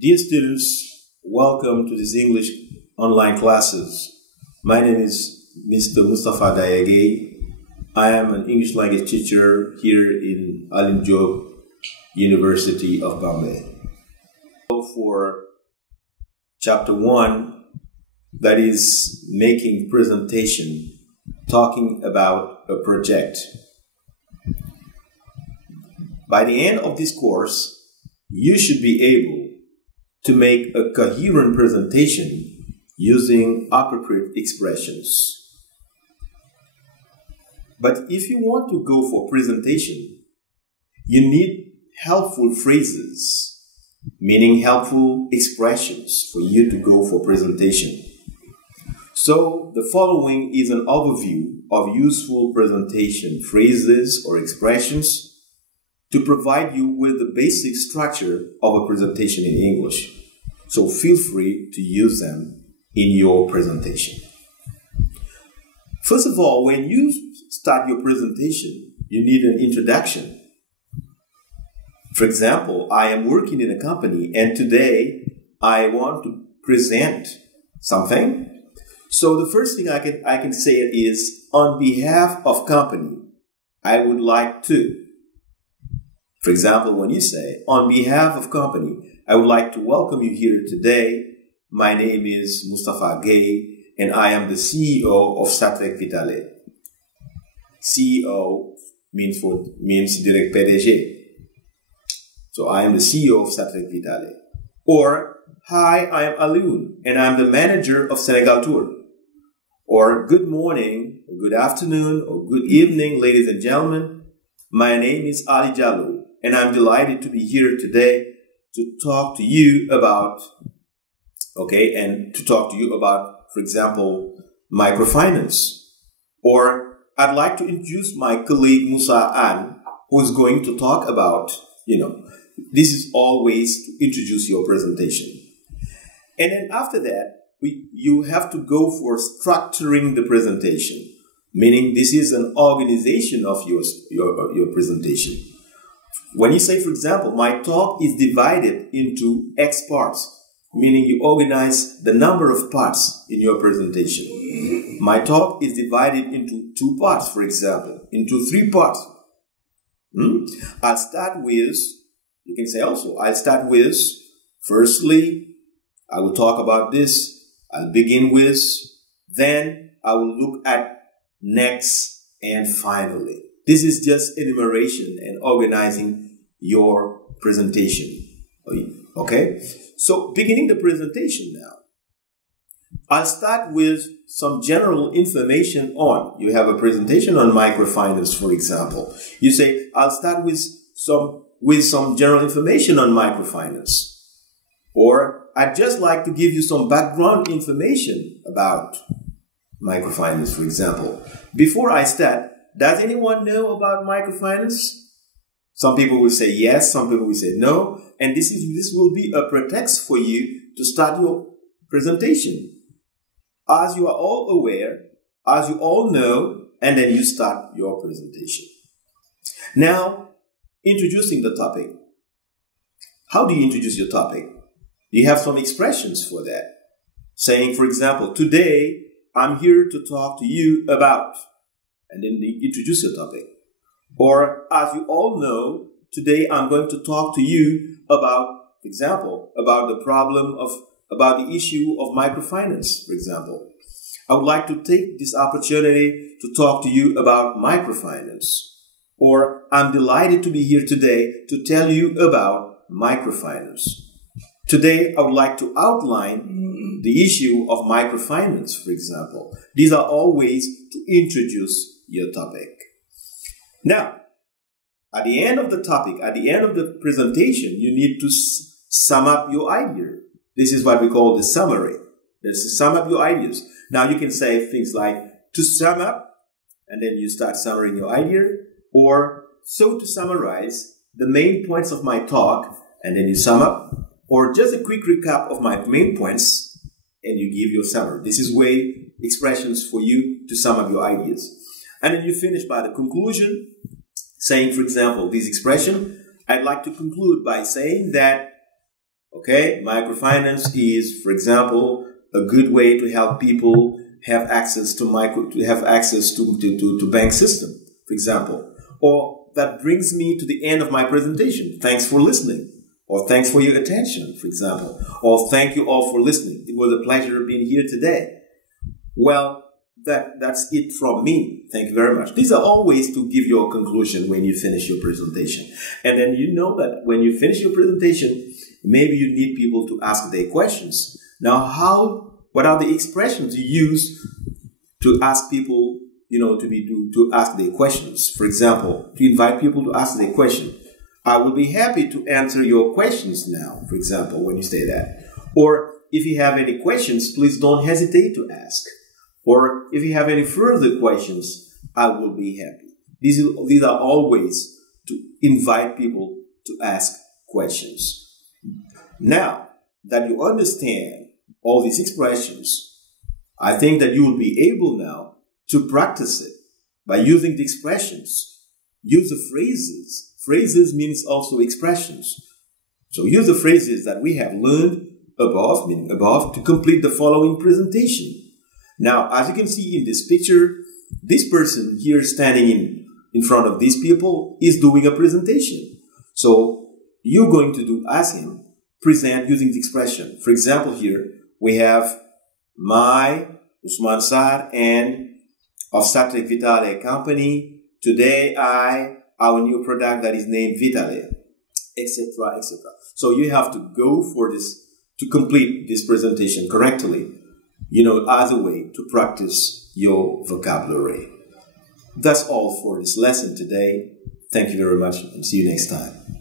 Dear students, welcome to this English online classes. My name is Mr. Mustafa Dayage. I am an English language teacher here in Job University of Bombay. For chapter 1, that is making presentation, talking about a project. By the end of this course, you should be able to make a coherent presentation using appropriate expressions. But if you want to go for presentation, you need helpful phrases, meaning helpful expressions for you to go for presentation. So the following is an overview of useful presentation phrases or expressions to provide you with the basic structure of a presentation in English. So feel free to use them in your presentation. First of all, when you start your presentation, you need an introduction. For example, I am working in a company and today I want to present something. So the first thing I can say is, on behalf of company, I would like to. For example, when you say, on behalf of company, I would like to welcome you here today. My name is Mustafa Gay, and I am the CEO of Satrek Vitale. CEO means direct PDG. So I am the CEO of Satrek Vitale. Or, hi, I am Alioune, and I am the manager of Senegal Tour. Or, good morning, or good afternoon, or good evening, ladies and gentlemen. My name is Ali Jallo, and I'm delighted to be here today to talk to you about, for example, microfinance. Or I'd like to introduce my colleague Musa An, who is going to talk about, this is all ways to introduce your presentation. And then after that, you have to go for structuring the presentation, meaning this is an organization of your presentation. When you say, for example, my talk is divided into X parts, meaning you organize the number of parts in your presentation. My talk is divided into 2 parts, for example, into 3 parts. I'll start with, you can say also, I'll start with, firstly, I will talk about this, I'll begin with, then I will look at next, and finally. This is just enumeration and organizing your presentation. Okay? So, beginning the presentation now. I'll start with some general information on. You have a presentation on microfinance, for example. You say, I'll start with some general information on microfinance. Or, I'd just like to give you some background information about microfinance, for example. Before I start, does anyone know about microfinance? Some people will say yes, some people will say no, and this will be a pretext for you to start your presentation. As you are all aware, as you all know, and then you start your presentation. Now, introducing the topic. How do you introduce your topic? You have some expressions for that. Saying, for example, today I'm here to talk to you about, and then introduce your topic. Or, as you all know, today I'm going to talk to you about, for example, about the issue of microfinance, for example. I would like to take this opportunity to talk to you about microfinance. Or, I'm delighted to be here today to tell you about microfinance. Today, I would like to outline the issue of microfinance, for example. These are all ways to introduce your topic. Now, at the end of the topic, at the end of the presentation, you need to sum up your idea. This is what we call the summary. Let's sum up your ideas. Now, you can say things like, to sum up, and then you start summarizing your idea, or so to summarize the main points of my talk, and then you sum up, or just a quick recap of my main points, and you give your summary. This is expressions for you to sum up your ideas. And then you finish by the conclusion, saying, for example, this expression, I'd like to conclude by saying that Okay, microfinance is, for example, a good way to help people have access to bank system, for example. Or that brings me to the end of my presentation. Thanks for listening. Or thanks for your attention, for example. Or thank you all for listening. It was a pleasure being here today. Well, that's it from me. Thank you very much. These are all ways to give your conclusion when you finish your presentation. And then you know that when you finish your presentation, maybe you need people to ask their questions. Now, what are the expressions you use to ask people, to ask their questions? For example, to invite people to ask their question. I will be happy to answer your questions now, for example, when you say that. Or if you have any questions, please don't hesitate to ask. Or if you have any further questions, I will be happy. These are all ways to invite people to ask questions. Now that you understand all these expressions, I think that you will be able now to practice it by using the expressions. Use the phrases. Phrases means also expressions. So use the phrases that we have learned above, to complete the following presentation. Now, as you can see in this picture, this person here standing in front of these people is doing a presentation. So you're going to do as him, present using the expression. For example, here we have my Usman Sar and of Satrek Vitale company. Today our new product that is named Vitale, etc., etc. So you have to go for this to complete this presentation correctly, as a way to practice your vocabulary. That's all for this lesson today. Thank you very much and see you next time.